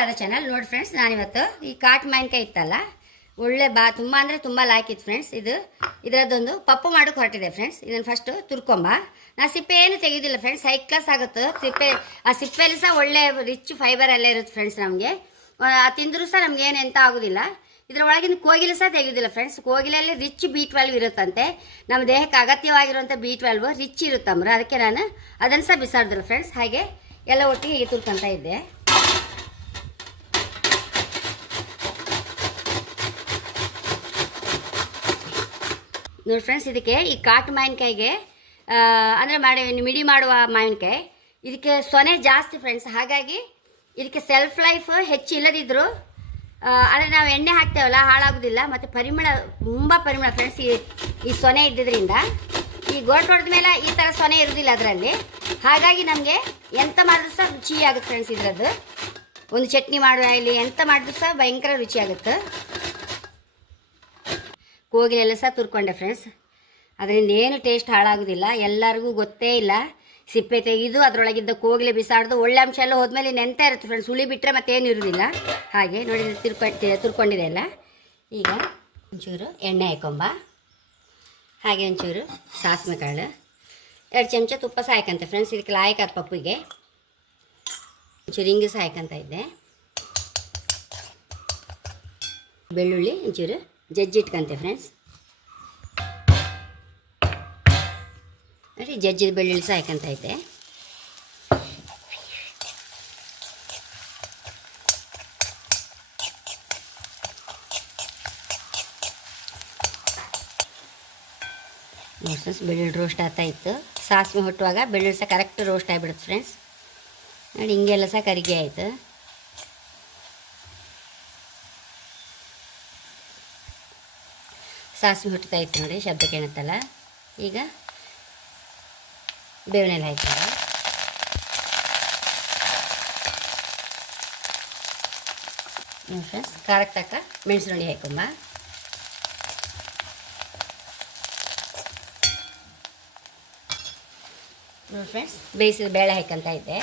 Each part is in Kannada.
ರಾಧಾ ಚಾನಲ್ ನೋಡಿ ಫ್ರೆಂಡ್ಸ್ ನಾನಿವತ್ತು ಈ ಕಾಟ್ ಮಾವಿನಕಾಯಿ ಇತ್ತಲ್ಲ, ಒಳ್ಳೆ ಬಾ, ತುಂಬ ಅಂದರೆ ತುಂಬ ಲಾಯ್ಕಿತ್ತು ಫ್ರೆಂಡ್ಸ್ ಇದು. ಇದರದ್ದೊಂದು ಪಪ್ಪು ಮಾಡೋಕೆ ಹೊರಟಿದೆ ಫ್ರೆಂಡ್ಸ್ ಇದನ್ನು ಫಸ್ಟು ತುರ್ಕೊಂಬ. ನಾ ಸಿಪ್ಪೆ ಏನು ತೆಗೆಯೋದಿಲ್ಲ ಫ್ರೆಂಡ್ಸ್ ಹೈ ಕ್ಲಾಸ್ ಆಗುತ್ತೆ. ಸಿಪ್ಪೆ, ಆ ಸಿಪ್ಪೆಯಲ್ಲಿ ಸಹ ಒಳ್ಳೆ ರಿಚ್ ಫೈಬರ್ ಎಲ್ಲ ಇರುತ್ತೆ ಫ್ರೆಂಡ್ಸ್ ನಮಗೆ. ತಿಂದರೂ ಸಹ ನಮ್ಗೆ ಏನು ಎಂತ ಆಗೋದಿಲ್ಲ. ಇದರ ಒಳಗಿನ ಕೋಗಿಲೆ ಸಹ ತೆಗೆಯೋದಿಲ್ಲ ಫ್ರೆಂಡ್ಸ್ ಕೋಗಿಲೆಯಲ್ಲಿ ರಿಚ್ ಬಿ ಟ್ವೆಲ್ವ್ ಇರುತ್ತಂತೆ. ನಮ್ಮ ದೇಹಕ್ಕೆ ಅಗತ್ಯವಾಗಿರುವಂಥ ಬಿ ಟ್ವೆಲ್ವ್ ರಿಚ್ ಇರುತ್ತಮ್ರ ಅದಕ್ಕೆ ನಾನು ಅದನ್ನು ಸಹ ಬಿಸಾಡಿದ್ರು ಫ್ರೆಂಡ್ಸ್ ಹಾಗೆ ಎಲ್ಲ ಒಟ್ಟಿಗೆ ಹೀಗೆ ತುರ್ಕೊಂತ ಇದ್ದೆ. ನೋಡಿ ಫ್ರೆಂಡ್ಸ್ ಇದಕ್ಕೆ ಈ ಕಾಟು ಮಾವಿನಕಾಯಿಗೆ ಅಂದರೆ ಮಾಡಿ, ಮಿಡಿ ಮಾಡುವ ಮಾವಿನಕಾಯಿ ಇದಕ್ಕೆ ಸೊನೆ ಜಾಸ್ತಿ ಫ್ರೆಂಡ್ಸ್ ಹಾಗಾಗಿ ಇದಕ್ಕೆ ಸೆಲ್ಫ್ ಲೈಫ್ ಹೆಚ್ಚು ಇಲ್ಲದಿದ್ದರೂ ಆದರೆ ನಾವು ಎಣ್ಣೆ ಹಾಕ್ತೇವಲ್ಲ, ಹಾಳಾಗೋದಿಲ್ಲ, ಮತ್ತು ಪರಿಮಳ, ತುಂಬ ಪರಿಮಳ ಫ್ರೆಂಡ್ಸ್ ಈ ಈ ಸೊನೆ ಇದ್ದಿದ್ದರಿಂದ ಈ ಗೋಟ್ ಹೊಡೆದ ಮೇಲೆ ಈ ಥರ ಸೊನೆ ಇರೋದಿಲ್ಲ ಅದರಲ್ಲಿ. ಹಾಗಾಗಿ ನಮಗೆ ಎಂತ ಮಾಡಿದ್ರು ಸಹ ರುಚಿ ಆಗುತ್ತೆ ಫ್ರೆಂಡ್ಸ್ ಇದರದ್ದು. ಒಂದು ಚಟ್ನಿ ಮಾಡುವ, ಇಲ್ಲಿ ಎಂತ ಮಾಡಿದ್ರು ಸಹ ಭಯಂಕರ ರುಚಿ ಆಗುತ್ತೆ ಕೋಗಿಲೆಲ್ಲ ಸಹ ತುರ್ಕೊಂಡೆ ಫ್ರೆಂಡ್ಸ್ ಅದರಿಂದ ಏನು ಟೇಸ್ಟ್ ಹಾಳಾಗೋದಿಲ್ಲ. ಎಲ್ಲರಿಗೂ ಗೊತ್ತೇ ಇಲ್ಲ. ಸಿಪ್ಪೆ ತೆಗೆದು ಅದರೊಳಗಿದ್ದ ಕೋಗಿಲೆ ಬಿಸಾಡ್ದು ಒಳ್ಳೆ ಅಂಶ ಎಲ್ಲ ಹೋದ್ಮೇಲೆ ನೆಂತ ಇರುತ್ತೆ ಫ್ರೆಂಡ್ಸ್ ಹುಳಿ ಬಿಟ್ಟರೆ ಮತ್ತೇನು ಇರೋದಿಲ್ಲ. ಹಾಗೆ ನೋಡಿ ತಿರ್ಕೊಂಡು ತುರ್ಕೊಂಡಿದೆ ಎಲ್ಲ ಈಗ ಒಂಚೂರು ಎಣ್ಣೆ ಹಾಕೊಂಬ. ಹಾಗೆ ಒಂಚೂರು ಸಾಸಿವೆ ಕಾಳು. ಎರಡು ಚಮಚ ತುಪ್ಪ ಸಹ ಫ್ರೆಂಡ್ಸ್ ಇದಕ್ಕೆ ಲಾಯಕಾದ ಪಪ್ಪಿಗೆ. ಒಂಚೂರು ಹಿಂಗೆ ಸಹ ಹಾಕಂತ ಇದ್ದೆ. ಬೆಳ್ಳುಳ್ಳಿ, ಒಂಚೂರು ಜಜ್ಜಿಟ್ಕಂತೆ ಫ್ರೆಂಡ್ಸ್ ನೋಡಿ ಜಜ್ಜಿದ ಬೆಳ್ಳುಳ್ಳಿ ಸಹ ಹಾಕಂತ ಐತೆ ಫ್ರೆಂಡ್ಸ್ ಬೆಳ್ಳುಳ್ಳಿ ರೋಸ್ಟ್ ಆಗ್ತಾ ಇತ್ತು ಸಾಸಿವೆ ಹುಟ್ಟುವಾಗ ಬೆಳ್ಳುಳ್ಳಿ ಸಹ ಕರೆಕ್ಟ್ ರೋಸ್ಟ್ ಆಗಿಬಿಡುತ್ತೆ ಫ್ರೆಂಡ್ಸ್ ನೋಡಿ ಹಿಂಗೆಲ್ಲ ಸಹ ಕರಿಕೆ ಆಯಿತು ಸಾಸಿವೆ ಹುಟ್ಟುತ್ತಾ ಇತ್ತು ನೋಡಿ, ಶಬ್ದ ಕೇಳುತ್ತಲ್ಲ. ಈಗ ಬೇವಿನೆಲ್ಲ ಹಾಕ್ತಾರೆ ಫ್ರೆಂಡ್ಸ್ ಖಾರಕ್ಕೆ ತಕ್ಕ ಮೆಣಸಿನೊಳ್ಳಿ ಹಾಕೊಂಬ ನೋಡಿ ಫ್ರೆಂಡ್ಸ್ ಬೇಯಿಸಿದ ಬೇಳೆ ಹಾಕಂತ ಇದ್ದೆ.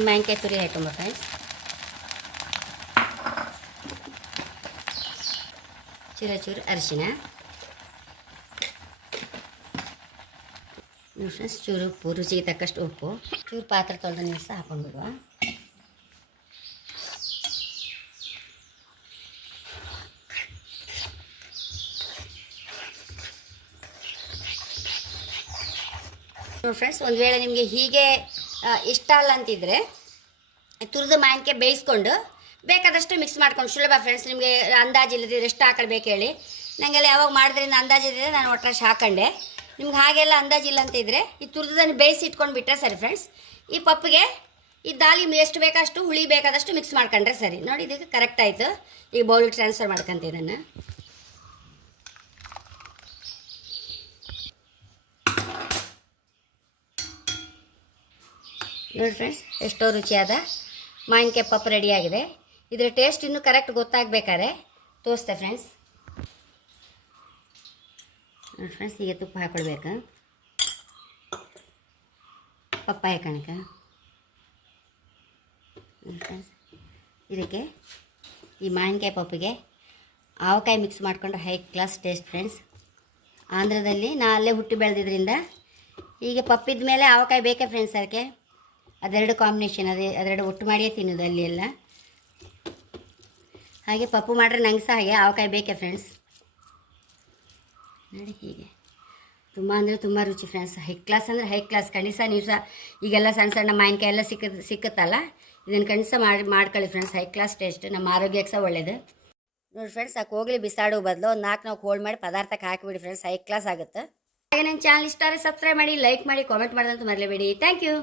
ಮಾವಿನಕಾಯಿ ತುರಿ ಹಾಕೊಂಬ ಫ್ರೆಂಡ್ಸ್ ಚೂರ ಅರಿಶಿನ. ನೋಡಿ ಫ್ರೆಂಡ್ಸ್ ಚೂರು ಉಪ್ಪು, ರುಚಿಗೆ ತಕ್ಕಷ್ಟು ಉಪ್ಪು. ಚೂರು ಪಾತ್ರೆ ತೊಳೆದ ನೀರು ಸಹ ಹಾಕೊಂಡ್ಬಿಡುವ. ನೋಡಿ ಫ್ರೆಂಡ್ಸ್ ಒಂದು ವೇಳೆ ನಿಮಗೆ ಹೀಗೆ ಇಷ್ಟ ಅಲ್ಲ ಅಂತಿದ್ರೆ ತುರಿದು ಮಾವಿನಕಾಯಿ ಬೇಯಿಸ್ಕೊಂಡು ಬೇಕಾದಷ್ಟು ಮಿಕ್ಸ್ ಮಾಡ್ಕೊಂಡು, ಸುಲಭ ಫ್ರೆಂಡ್ಸ್ ನಿಮಗೆ ಅಂದಾಜು ಇಲ್ಲದಿದ್ರೆ ಎಷ್ಟು ಹಾಕಬೇಕು ಹೇಳಿ. ನನಗೆಲ್ಲ ಯಾವಾಗ ಮಾಡಿದ್ರಿಂದ ಅಂದಾಜು ಇದ್ದರೆ ನಾನು ಒಟ್ರಾಶ್ ಹಾಕೊಂಡೆ. ನಿಮ್ಗೆ ಹಾಗೆಲ್ಲ ಅಂದಾಜಿಲ್ಲ ಅಂತ ಇದ್ದರೆ ಈ ತುರಿದನ್ನು ಬೇಯಿಸಿ ಇಟ್ಕೊಂಡು ಬಿಟ್ಟರೆ ಸರಿ ಫ್ರೆಂಡ್ಸ್ ಈ ಪಪ್ಪಿಗೆ ಈ ದಾಲಿ ಎಷ್ಟು ಬೇಕಷ್ಟು ಹುಳಿ ಬೇಕಾದಷ್ಟು ಮಿಕ್ಸ್ ಮಾಡ್ಕೊಂಡ್ರೆ ಸರಿ. ನೋಡಿ, ಇದಕ್ಕೆ ಕರೆಕ್ಟ್ ಆಯಿತು. ಈಗ ಬೌಲ್ಗೆ ಟ್ರಾನ್ಸ್ಫರ್ ಮಾಡ್ಕೊಂತೀನಿ ಇದನ್ನು ನೋಡಿ ಫ್ರೆಂಡ್ಸ್ ಎಷ್ಟೋ ರುಚಿಯಾದ ಮಾವಿನಕಾಯಿ ಪಪ್ಪು ರೆಡಿಯಾಗಿದೆ ಇದರ ಟೇಸ್ಟ್ ಇನ್ನೂ ಕರೆಕ್ಟ್ ಗೊತ್ತಾಗಬೇಕಾದ್ರೆ ತೋರಿಸ್ತೆ ಫ್ರೆಂಡ್ಸ್ ನೋಡಿ ಫ್ರೆಂಡ್ಸ್ ಈಗ ತುಪ್ಪ ಹಾಕೊಳ್ಬೇಕು. ಪಪ್ಪಾಯ ಕಣಕ. ಫ್ರೆಂಡ್ಸ್ ಇದಕ್ಕೆ ಈ ಮಾವಿನಕಾಯಿ ಪಪ್ಪಿಗೆ ಆವಕಾಯಿ ಮಿಕ್ಸ್ ಮಾಡಿಕೊಂಡು ಹೈ ಕ್ಲಾಸ್ ಟೇಸ್ಟ್ ಫ್ರೆಂಡ್ಸ್ ಆಂಧ್ರದಲ್ಲಿ ನಾ ಅಲ್ಲೇ ಹುಟ್ಟಿ ಬೆಳೆದಿದ್ದರಿಂದ ಈಗ ಪಪ್ಪಿದ ಮೇಲೆ ಆವಕಾಯಿ ಬೇಕೇ ಫ್ರೆಂಡ್ಸ್ ಅದಕ್ಕೆ. ಅದೆರಡು ಕಾಂಬಿನೇಷನ್ ಅದೇ ಅದೆರಡು ಒಟ್ಟು ಮಾಡಿಯೇ ತಿನ್ನೋದು ಅಲ್ಲಿ ಎಲ್ಲ. ಹಾಗೆ ಪಪ್ಪು ಮಾಡ್ರೆ ನಂಗೆ ಸಹ ಹಾಗೆ, ಆವಕಾಯಿ ಬೇಕೆ ಫ್ರೆಂಡ್ಸ್ ನೋಡಿ ಹೀಗೆ. ತುಂಬ ಅಂದರೆ ತುಂಬ ರುಚಿ ಫ್ರೆಂಡ್ಸ್ ಹೈ ಕ್ಲಾಸ್ ಅಂದರೆ ಹೈ ಕ್ಲಾಸ್ ಖಂಡಿತ ನೀವು ಸಹ ಈಗೆಲ್ಲ ಸಣ್ಣ ಸಣ್ಣ ಮಾವಿನಕಾಯಿ ಎಲ್ಲ ಸಿಕ್ಕ ಸಿಕ್ಕುತ್ತಲ್ಲ, ಇದನ್ನು ಖಂಡಿತ ಮಾಡಿ, ಮಾಡ್ಕೊಳ್ಳಿ ಫ್ರೆಂಡ್ಸ್ ಹೈ ಕ್ಲಾಸ್ ಟೇಸ್ಟ್ ನಮ್ಮ ಆರೋಗ್ಯಕ್ಕೆ ಸಹ ಒಳ್ಳೇದು. ನೋಡಿ ಫ್ರೆಂಡ್ಸ್ ಆ ಕೋಗ್ಲಿ ಬಿಸಾಡೋ ಬದಲು ಒಂದು ನಾಲ್ಕು ನಾವು ಹೋಲ್ಡ್ ಮಾಡಿ ಪದಾರ್ಥಕ್ಕೆ ಹಾಕಿಬಿಡಿ ಫ್ರೆಂಡ್ಸ್ ಹೈ ಕ್ಲಾಸ್ ಆಗುತ್ತೆ. ಹಾಗೆ ನನ್ನ ಚಾನಲ್ ಇಷ್ಟ ಆದರೆ ಸಬ್ಸ್ಕ್ರೈಬ್ ಮಾಡಿ ಲೈಕ್ ಮಾಡಿ ಕಾಮೆಂಟ್ ಮಾಡೋದಂತೂ ಮರಲೇಬೇಡಿ. Thank you